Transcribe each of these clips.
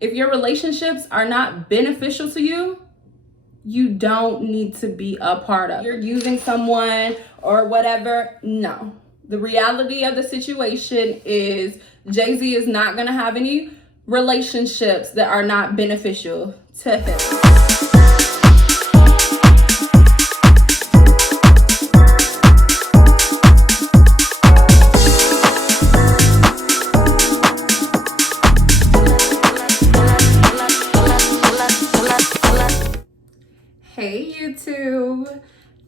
If your relationships are not beneficial to you, you don't need to be a part of. You're using someone or whatever. No. The reality of the situation is Jay-Z is not going to have any relationships that are not beneficial to him. Hey YouTube,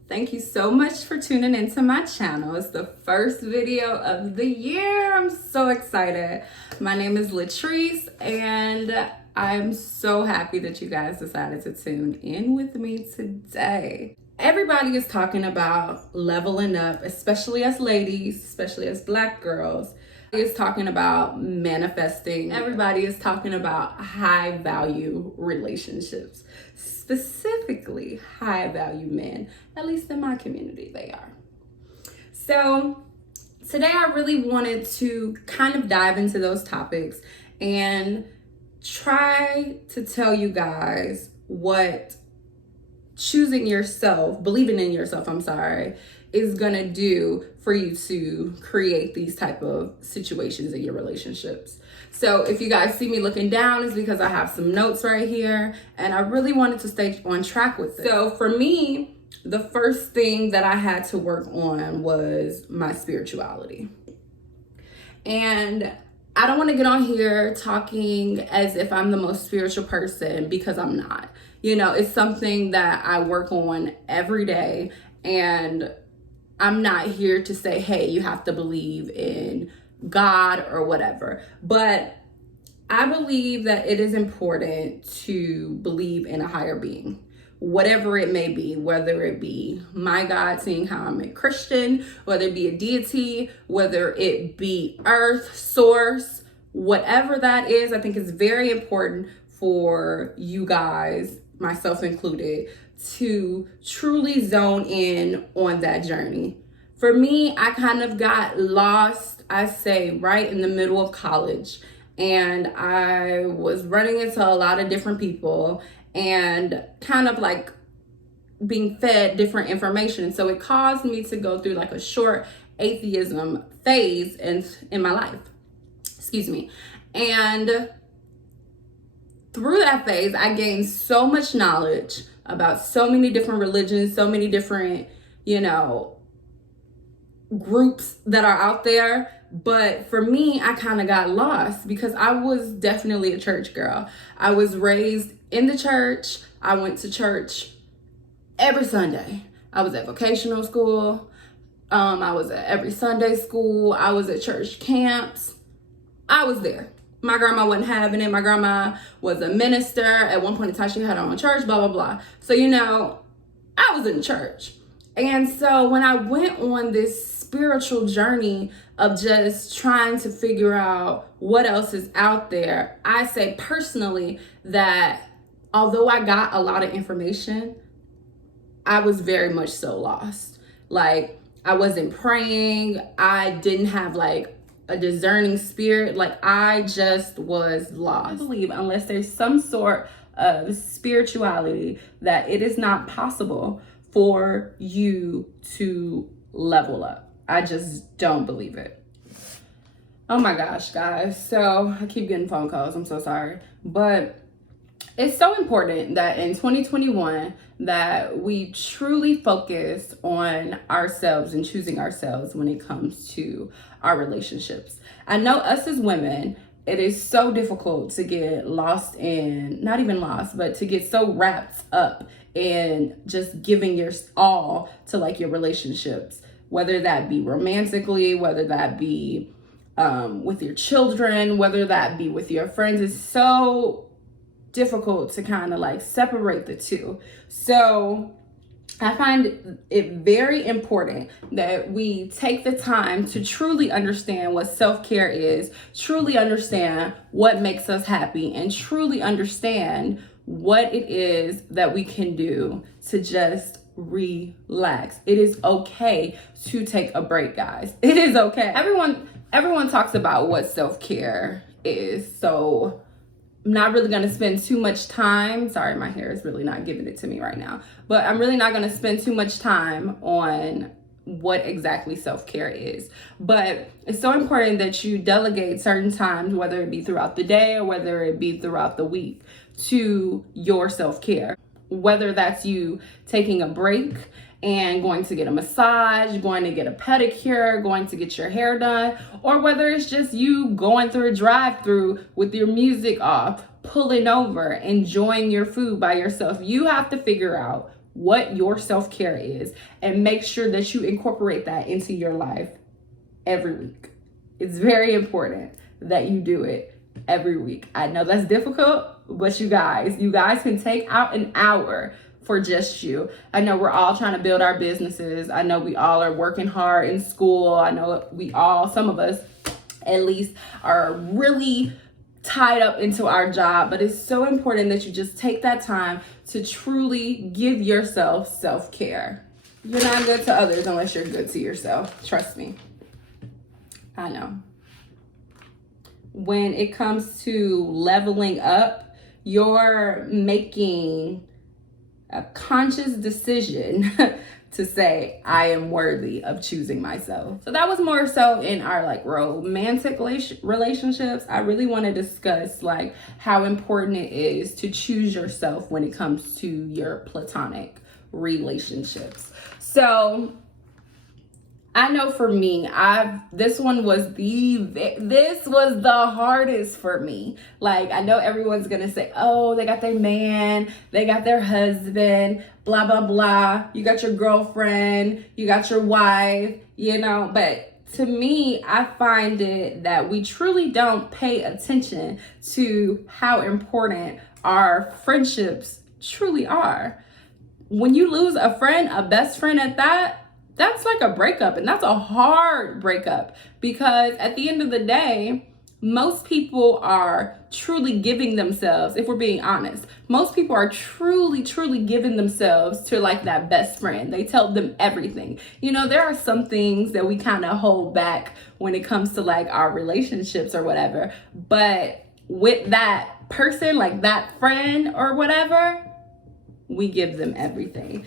thank you so much for tuning into my channel. It's the first video of the year. I'm so excited. My name is Latrice and I'm so happy that you guys decided to tune in with me today. Everybody is talking about leveling up, especially us ladies, especially us Black girls. Is talking about manifesting. Everybody is talking about high value relationships, specifically high value men, at least in my community they are. So today I really wanted to kind of dive into those topics and try to tell you guys what choosing yourself, believing in yourself, is gonna do for you to create these type of situations in your relationships. So if you guys see me looking down, it's because I have some notes right here and I really wanted to stay on track with it. So for me, the first thing that I had to work on was my spirituality. And I don't want to get on here talking as if I'm the most spiritual person, because I'm not. You know, it's something that I work on every day, and I'm not here to say, hey, you have to believe in God or whatever. But I believe that it is important to believe in a higher being, whatever it may be, whether it be my God, seeing how I'm a Christian, whether it be a deity, whether it be earth, source, whatever that is. I think it's very important for you guys, myself included, to truly zone in on that journey. For me, I kind of got lost, I say, right in the middle of college. And I was running into a lot of different people and kind of like being fed different information. So it caused me to go through like a short atheism phase in my life. Excuse me. And through that phase, I gained so much knowledge about so many different religions, so many different, groups that are out there. But for me, I kind of got lost because I was definitely a church girl. I was raised in the church. I went to church every Sunday. I was at vocational school. I was at every Sunday school. I was at church camps. I was there. My grandma wasn't having it. My grandma was a minister. At one point in time, she had her own church, blah, blah, blah. So, I was in church. And so when I went on this spiritual journey of just trying to figure out what else is out there, I say personally that although I got a lot of information, I was very much so lost. Like, I wasn't praying. I didn't have like a discerning spirit. Like, I just was lost. I believe unless there's some sort of spirituality, that it is not possible for you to level up. I just don't believe it. Oh my gosh, guys. So I keep getting phone calls. I'm so sorry. But it's so important that in 2021 that we truly focus on ourselves and choosing ourselves when it comes to our relationships. I know us as women, it is so difficult to get lost in, not even lost, but to get so wrapped up in just giving your all to like your relationships, whether that be romantically, whether that be with your children, whether that be with your friends. It's so difficult to kind of like separate the two. So I find it very important that we take the time to truly understand what self-care is, truly understand what makes us happy, and truly understand what it is that we can do to just relax. It is okay to take a break, guys. It is okay. Everyone talks about what self-care is. So I'm not really going to spend too much time. Sorry, my hair is really not giving it to me right now. But I'm really not going to spend too much time on what exactly self-care is. But it's so important that you delegate certain times, whether it be throughout the day or whether it be throughout the week, to your self-care. Whether that's you taking a break and going to get a massage, going to get a pedicure, going to get your hair done, or whether it's just you going through a drive-through with your music off, pulling over, enjoying your food by yourself. You have to figure out what your self-care is and make sure that you incorporate that into your life every week. It's very important that you do it every week. I know that's difficult, but you guys can take out an hour for just you. I know we're all trying to build our businesses. I know we all are working hard in school. I know some of us at least, are really tied up into our job, but it's so important that you just take that time to truly give yourself self-care. You're not good to others unless you're good to yourself. Trust me. I know. When it comes to leveling up, you're making a conscious decision to say, I am worthy of choosing myself. So that was more so in our romantic relationships. I really want to discuss how important it is to choose yourself when it comes to your platonic relationships. So I know for me, this was the hardest for me. I know everyone's gonna say, oh, they got their man, they got their husband, blah, blah, blah. You got your girlfriend, you got your wife, but to me, I find it that we truly don't pay attention to how important our friendships truly are. When you lose a friend, a best friend at that, that's like a breakup, and that's a hard breakup, because at the end of the day, most people are truly giving themselves, if we're being honest, most people are truly giving themselves to that best friend. They tell them everything. There are some things that we kind of hold back when it comes to our relationships or whatever, but with that person, that friend or whatever, we give them everything.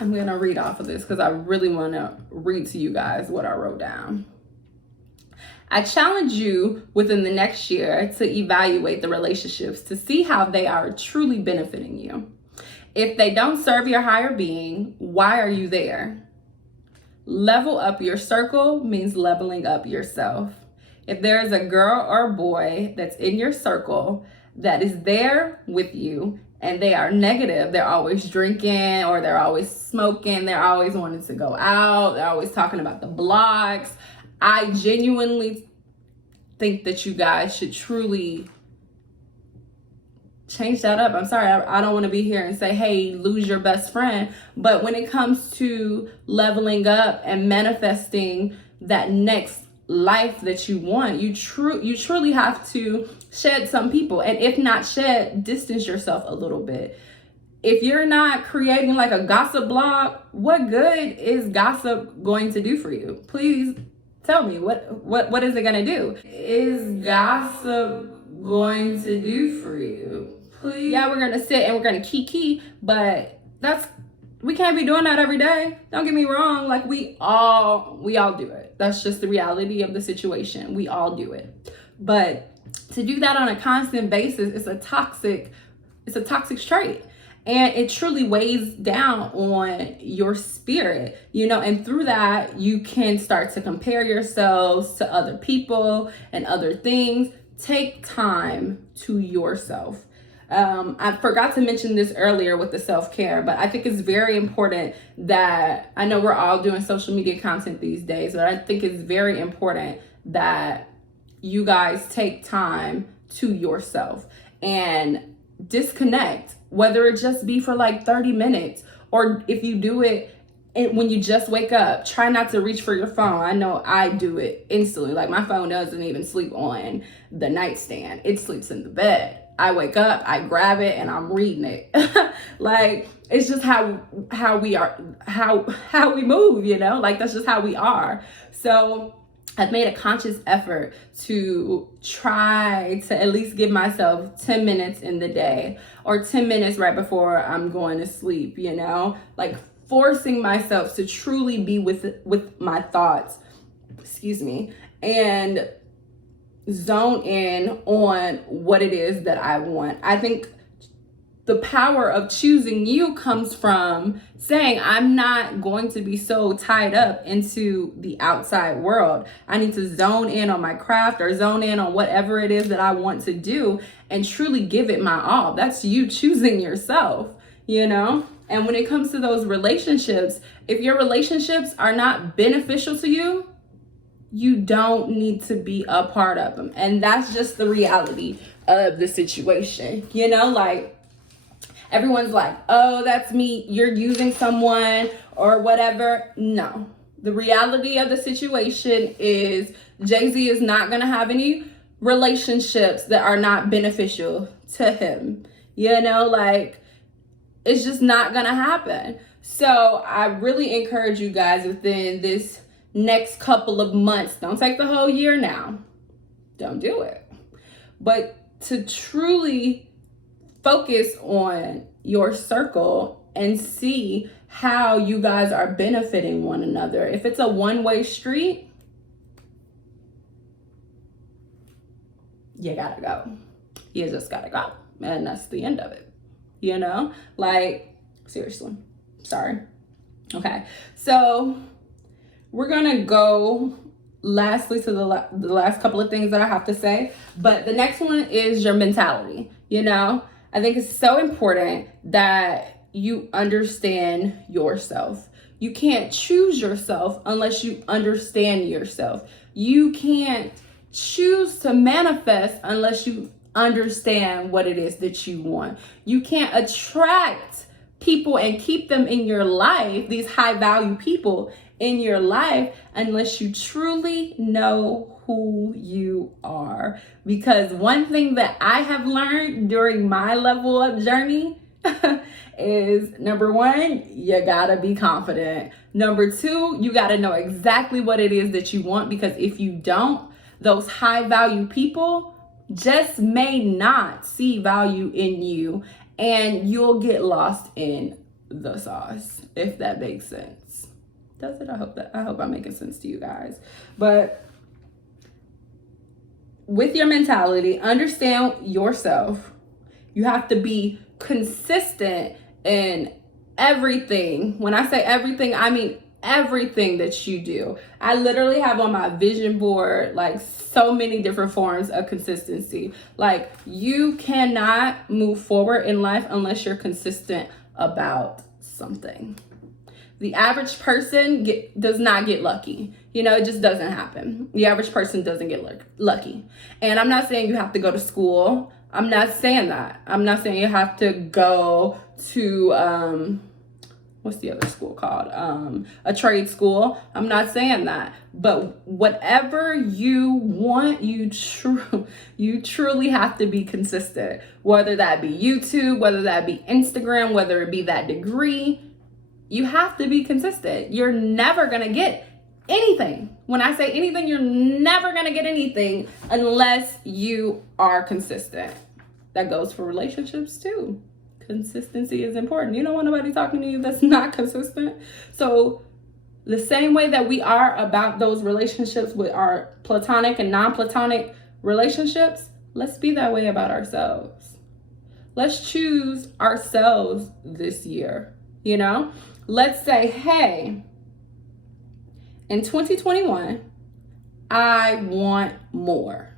I'm going to read off of this because I really want to read to you guys what I wrote down. I challenge you within the next year to evaluate the relationships to see how they are truly benefiting you. If they don't serve your higher being, why are you there? Level up your circle means leveling up yourself. If there is a girl or a boy that's in your circle that is there with you and they are negative, they're always drinking or they're always smoking, they're always wanting to go out, they're always talking about the blogs, I genuinely think that you guys should truly change that up. I'm sorry, I don't want to be here and say, hey, lose your best friend. But when it comes to leveling up and manifesting that next life that you want, you truly have to shed some people. And if not shed, distance yourself a little bit. If you're not creating a gossip blog, what good is gossip going to do for you? Please tell me, what is it going to do? Is gossip going to do for you? Please. Yeah, we're going to sit and we're going to kiki, but we can't be doing that every day. Don't get me wrong. We all do it. That's just the reality of the situation. We all do it. But to do that on a constant basis, it's a toxic trait. And it truly weighs down on your spirit, and through that, you can start to compare yourselves to other people and other things. Take time to yourself. I forgot to mention this earlier with the self-care, but I think it's very important that, I know we're all doing social media content these days, but I think it's very important that you guys take time to yourself and disconnect, whether it just be for 30 minutes, or if you do it when you just wake up, try not to reach for your phone. I know I do it instantly. My phone doesn't even sleep on the nightstand. It sleeps in the bed. I wake up, I grab it, and I'm reading it. It's just how we are, how we move, that's just how we are. So I've made a conscious effort to try to at least give myself 10 minutes in the day or 10 minutes right before I'm going to sleep, you know, like forcing myself to truly be with my thoughts, excuse me, and zone in on what it is that I want. I think the power of choosing you comes from saying, I'm not going to be so tied up into the outside world. I need to zone in on my craft or zone in on whatever it is that I want to do and truly give it my all. That's you choosing yourself, you know? And when it comes to those relationships, if your relationships are not beneficial to you, you don't need to be a part of them. And that's just the reality of the situation, you know? Like, everyone's like, oh, that's me, you're using someone or whatever. No. The reality of the situation is Jay-Z is not going to have any relationships that are not beneficial to him. You know, like, it's just not going to happen. So I really encourage you guys within this next couple of months, don't take the whole year now. Don't do it. But to truly focus on your circle and see how you guys are benefiting one another. If it's a one-way street, you gotta go. You just gotta go. And that's the end of it. You know? Like, seriously. Sorry. Okay. So we're gonna go lastly to the last couple of things that I have to say. But the next one is your mentality. You know? I think it's so important that you understand yourself. You can't choose yourself unless you understand yourself. You can't choose to manifest unless you understand what it is that you want. You can't attract people and keep them in your life, these high value people in your life, unless you truly know who you are. Because one thing that I have learned during my level up journey is, number one, you gotta be confident. Number two, you gotta know exactly what it is that you want, because if you don't, those high value people just may not see value in you, and you'll get lost in the sauce, if that makes sense. Does it? I hope I'm making sense to you guys. But with your mentality, understand yourself. You have to be consistent in everything. When I say everything, I mean everything that you do. I literally have on my vision board like so many different forms of consistency. Like, you cannot move forward in life unless you're consistent about something. The average person does not get lucky. You know, it just doesn't happen. The average person doesn't get lucky. And I'm not saying you have to go to school. I'm not saying that. I'm not saying you have to go to, what's the other school called? A trade school. I'm not saying that. But whatever you want, you truly have to be consistent. Whether that be YouTube, whether that be Instagram, whether it be that degree, you have to be consistent. You're never going to get anything. When I say anything, you're never going to get anything unless you are consistent. That goes for relationships too. Consistency is important. You don't want nobody talking to you that's not consistent. So the same way that we are about those relationships with our platonic and non-platonic relationships, let's be that way about ourselves. Let's choose ourselves this year, you know? Let's say, hey, in 2021, I want more.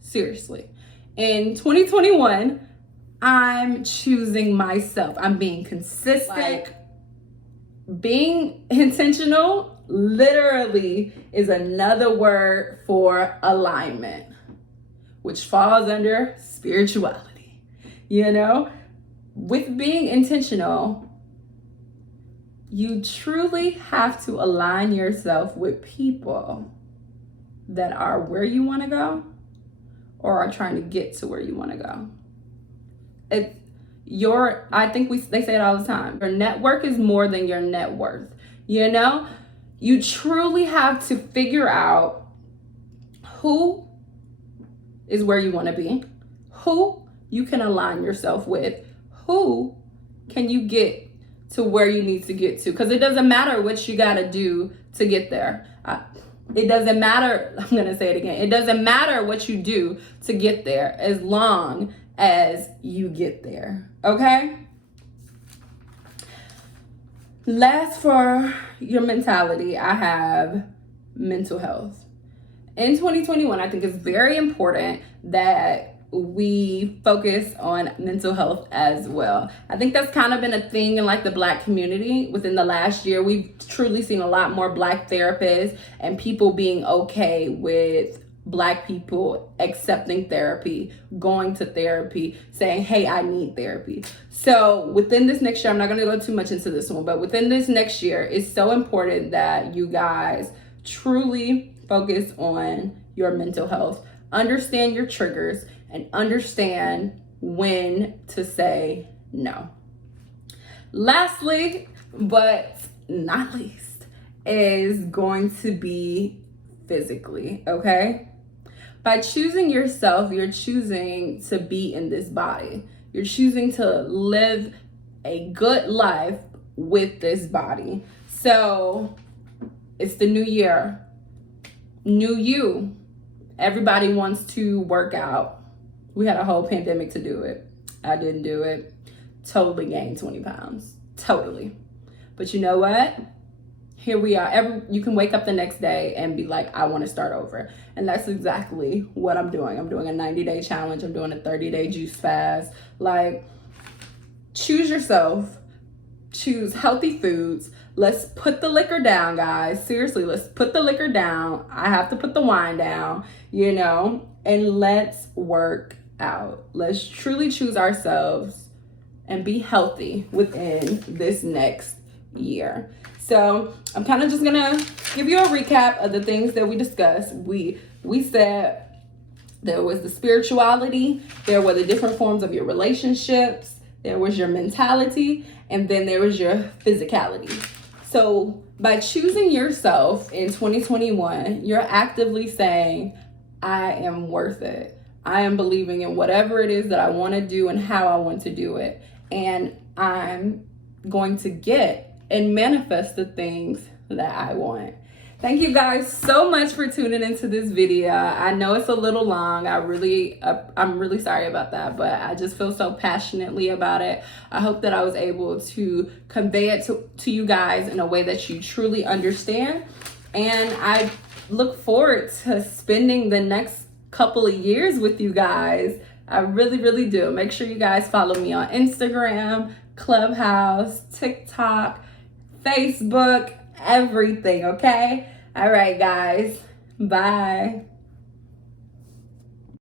Seriously. In 2021, I'm choosing myself. I'm being consistent. Like, being intentional literally is another word for alignment, which falls under spirituality. You know, with being intentional, you truly have to align yourself with people that are where you want to go or are trying to get to where you want to go. I think they say it all the time. Your network is more than your net worth. You know, you truly have to figure out who is where you want to be, who you can align yourself with, who can you get to where you need to get to, because it doesn't matter what you got to do to get there. It doesn't matter, I'm going to say it again, it doesn't matter what you do to get there as long as you get there, okay? Last, for your mentality, I have mental health. In 2021, I think it's very important that we focus on mental health as well. I think that's kind of been a thing in like the Black community within the last year. We've truly seen a lot more Black therapists and people being okay with Black people accepting therapy, going to therapy, saying, hey, I need therapy. So within this next year, I'm not going to go too much into this one, but within this next year, it's so important that you guys truly focus on your mental health, understand your triggers, and understand when to say no. Lastly, but not least, is going to be physically, okay? By choosing yourself, you're choosing to be in this body. You're choosing to live a good life with this body. So it's the new year, new you. Everybody wants to work out. We had a whole pandemic to do it. I didn't do it. Totally gained 20 pounds. Totally. But you know what? Here we are. You can wake up the next day and be like, I want to start over. And that's exactly what I'm doing. I'm doing a 90-day challenge. I'm doing a 30-day juice fast. Like, choose yourself. Choose healthy foods. Let's put the liquor down, guys. Seriously, let's put the liquor down. I have to put the wine down, you know, and let's work out. Let's truly choose ourselves and be healthy within this next year. So I'm kind of just gonna give you a recap of the things that we discussed. We said there was the spirituality, there were the different forms of your relationships, there was your mentality, and then there was your physicality. So by choosing yourself in 2021, you're actively saying, I am worth it. I am believing in whatever it is that I want to do and how I want to do it. And I'm going to get and manifest the things that I want. Thank you guys so much for tuning into this video. I know it's a little long. I'm really sorry about that, but I just feel so passionately about it. I hope that I was able to convey it to you guys in a way that you truly understand. And I look forward to spending the next couple of years with you guys. I really, really do. Make sure you guys follow me on Instagram, Clubhouse, TikTok, Facebook, everything, okay? All right, guys. Bye.